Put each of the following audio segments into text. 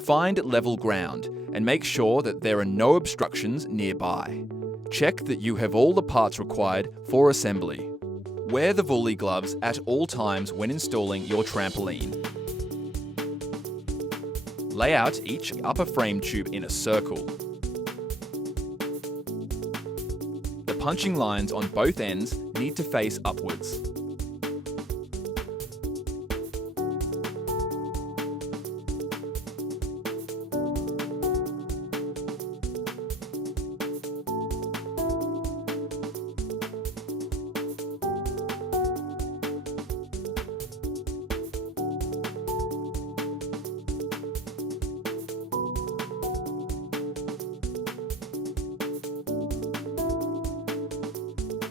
Find level ground and make sure that there are no obstructions nearby. Check that you have all the parts required for assembly. Wear the Woolly gloves at all times when installing your trampoline. Lay out each upper frame tube in a circle. The punching lines on both ends need to face upwards.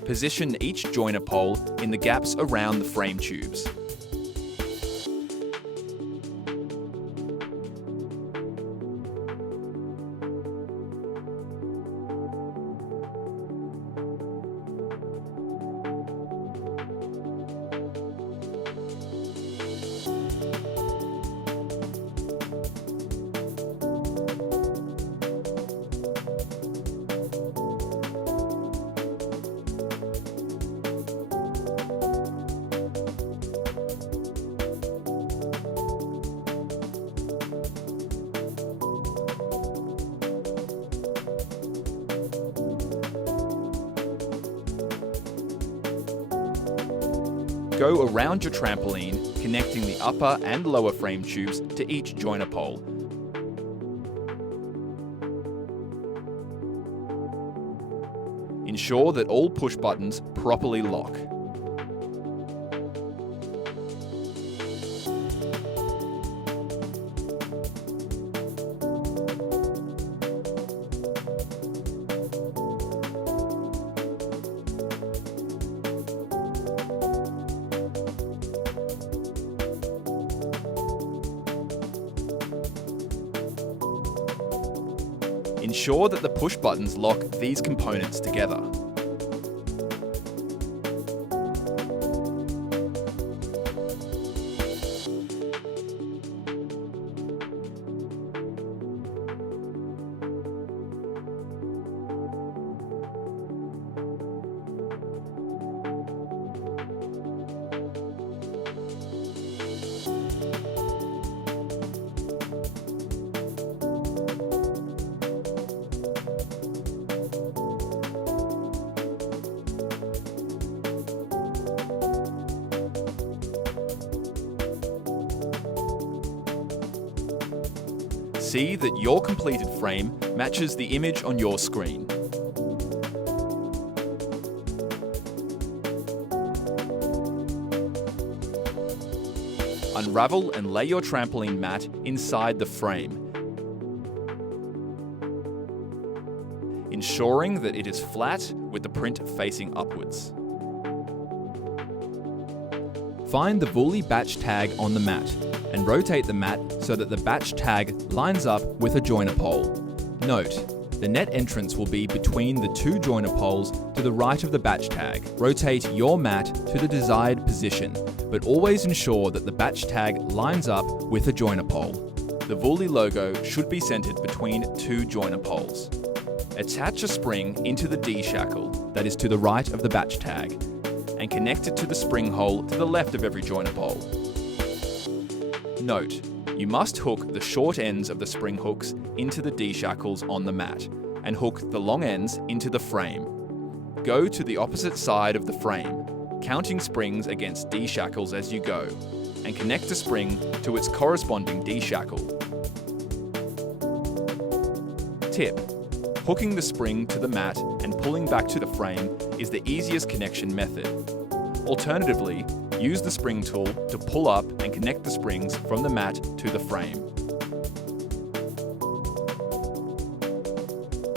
Position each joiner pole in the gaps around the frame tubes. Go around your trampoline, connecting the upper and lower frame tubes to each joiner pole. Ensure that all push buttons properly lock. Ensure that the push buttons lock these components together. See that your completed frame matches the image on your screen. Unravel and lay your trampoline mat inside the frame, ensuring that it is flat with the print facing upwards. Find the Woolly batch tag on the mat and rotate the mat so that the batch tag lines up with a joiner pole. Note, the net entrance will be between the two joiner poles to the right of the batch tag. Rotate your mat to the desired position, but always ensure that the batch tag lines up with a joiner pole. The Woolly logo should be centered between two joiner poles. Attach a spring into the D-shackle that is to the right of the batch tag, and connect it to the spring hole to the left of every joiner pole. Note, you must hook the short ends of the spring hooks into the D-shackles on the mat, and hook the long ends into the frame. Go to the opposite side of the frame, counting springs against D-shackles as you go, and connect a spring to its corresponding D-shackle. Tip: hooking the spring to the mat and pulling back to the frame is the easiest connection method. Alternatively, use the spring tool to pull up and connect the springs from the mat to the frame.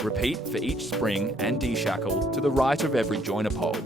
Repeat for each spring and D-shackle to the right of every joiner pole.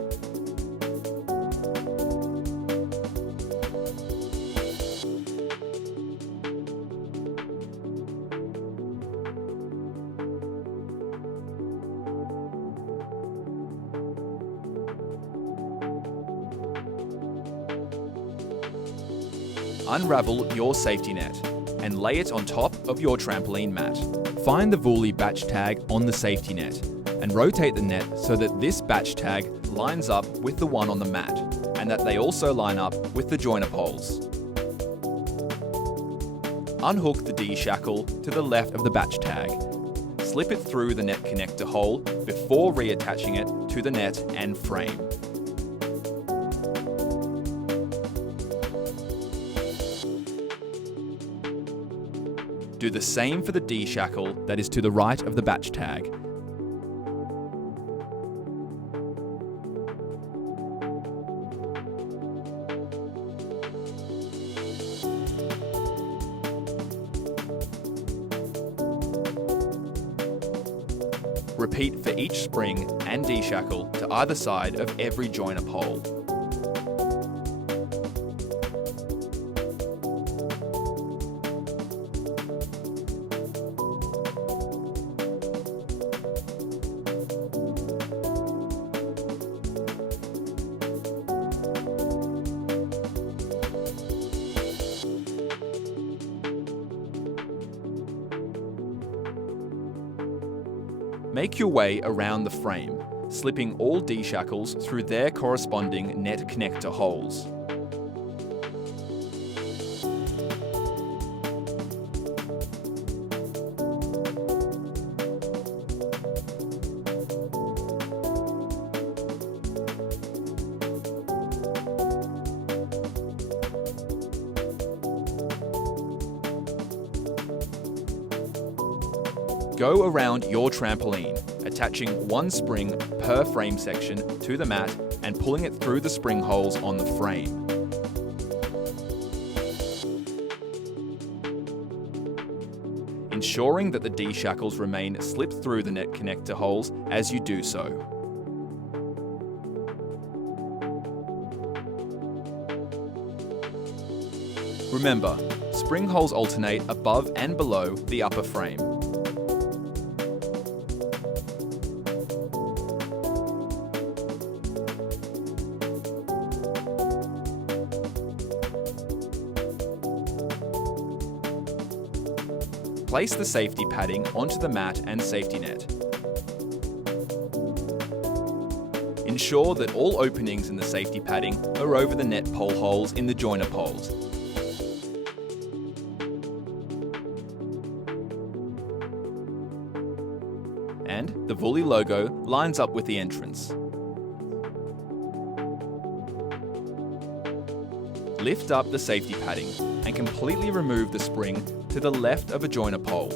Unravel your safety net and lay it on top of your trampoline mat. Find the Vouli batch tag on the safety net and rotate the net so that this batch tag lines up with the one on the mat and that they also line up with the joiner poles. Unhook the D-shackle to the left of the batch tag. Slip it through the net connector hole before reattaching it to the net and frame. Do the same for the D-shackle that is to the right of the batch tag. Repeat for each spring and D-shackle to either side of every joiner pole. Make your way around the frame, slipping all D-shackles through their corresponding net connector holes. Go around your trampoline, attaching one spring per frame section to the mat and pulling it through the spring holes on the frame. Ensuring that the D-shackles remain slipped through the net connector holes as you do so. Remember, spring holes alternate above and below the upper frame. Place the safety padding onto the mat and safety net. Ensure that all openings in the safety padding are over the net pole holes in the joiner poles. And the Vouli logo lines up with the entrance. Lift up the safety padding and completely remove the spring to the left of a joiner pole.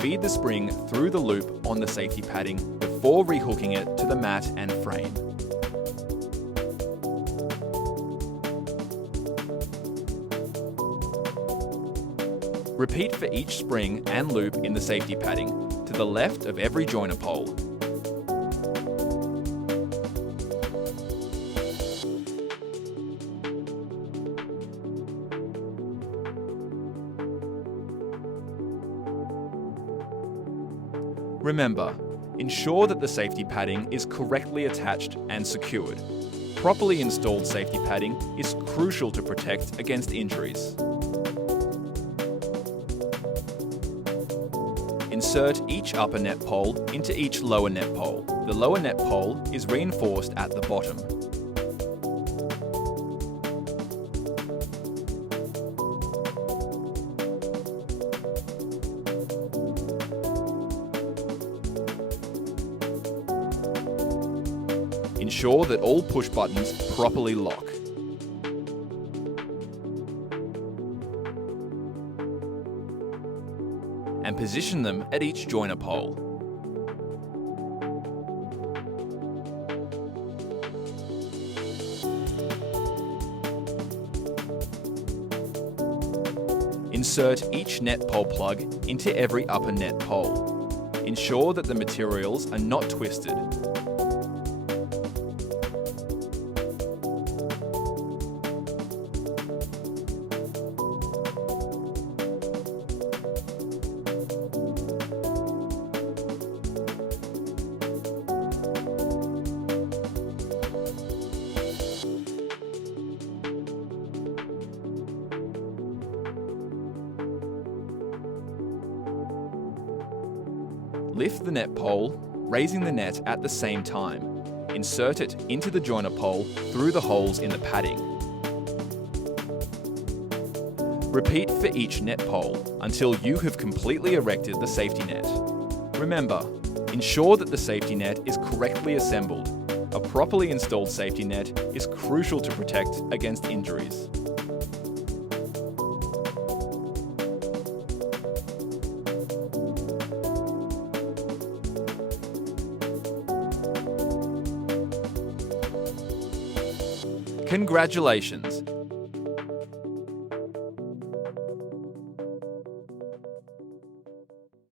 Feed the spring through the loop on the safety padding before rehooking it to the mat and frame. Repeat for each spring and loop in the safety padding to the left of every joiner pole. Remember, ensure that the safety padding is correctly attached and secured. Properly installed safety padding is crucial to protect against injuries. Insert each upper net pole into each lower net pole. The lower net pole is reinforced at the bottom. Ensure that all push buttons properly lock. And position them at each joiner pole. Insert each net pole plug into every upper net pole. Ensure that the materials are not twisted. Lift the net pole, raising the net at the same time. Insert it into the joiner pole through the holes in the padding. Repeat for each net pole until you have completely erected the safety net. Remember, ensure that the safety net is correctly assembled. A properly installed safety net is crucial to protect against injuries. Congratulations!